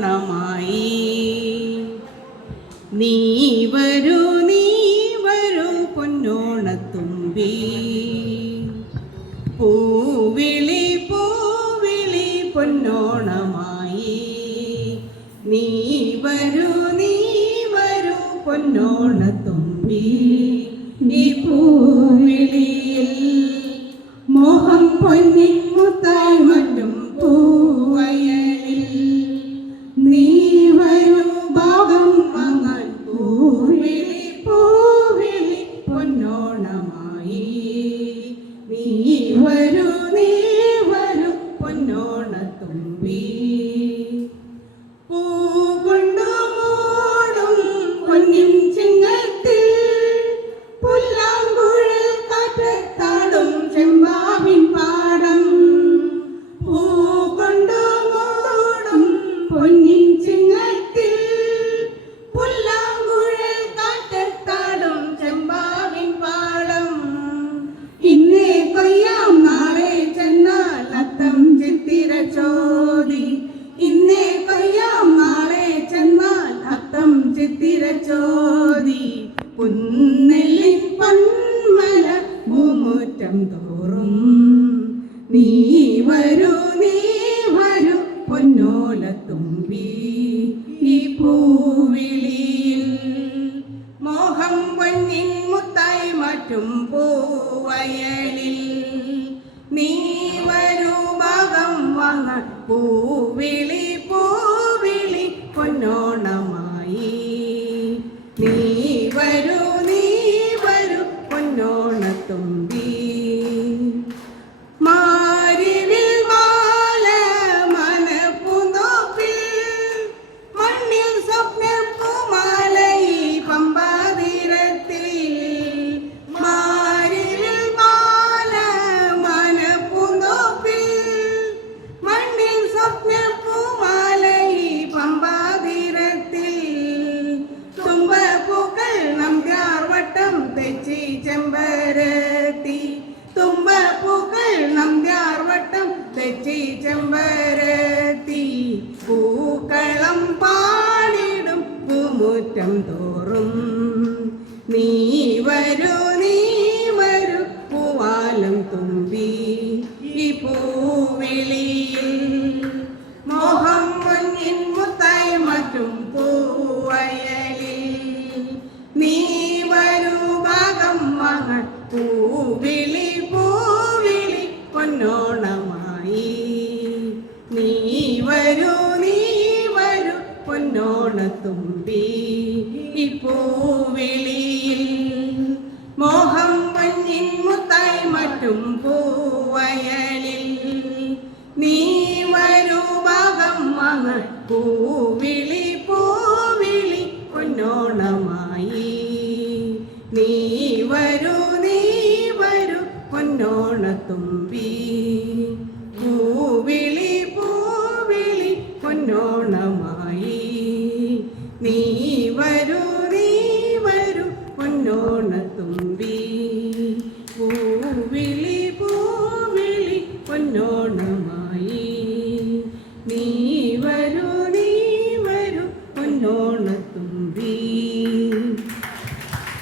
പൊന്നോണമായി നീ വരൂ നീ വരൂ പൊന്നോണത്തുമ്പി പൂവിളി പൂവിളി പൊന്നോണമായി. നീ വരൂ നീ വരൂ പൊന്നോണത്തുമ്പി ഈ പൂവിളിയിൽ പുന്നെല്ലിൻ പന്മല ഭൂമുറ്റം തോറും. നീ വരൂ നീ വരൂ പൊന്നോലത്തുമ്പി ഈ പൂവിളിയിൽ മോഹം പൊന്നിൻ മുത്തായി മാറ്റും പൂവയലിൽ. നീ വരൂ ഭാഗം വാങ്ങ പൂവിളി പൂവിളി പൊന്നോണമായി. നീ തുമ്പപ്പൂക്കൾ നന്ദ്യാർവട്ടം തെച്ചി ചെമ്പരത്തി. പൂക്കളം പാടിടും പൂമുറ്റം തോറും. നീ വരൂ നീ വരൂ പൂവാലം തുമ്പി. ഈ പൂവിളിയിൽ മോഹം മുന്നിൻ മുത്തായി മറ്റും പൂവയലിൽ. നീ വരൂ ഭാഗം മകൾ പൂവിളി പൂവിളി പൊന്നോണമായി. നീ വരൂ നീ വരൂ പൊന്നോണത്തുമ്പി പൂവിളിയിൽ മോഹം മഞ്ഞിൻ മുത്തായി മറ്റും പൂവയലിൽ. നീ വരൂ ഭാഗം മകൾ പൊന്നോണത്തുമ്പി പൂവിളി പൂവിളി പൊന്നോണമായി. നീ വരൂ നീ വരൂ പൊന്നോണത്തുമ്പി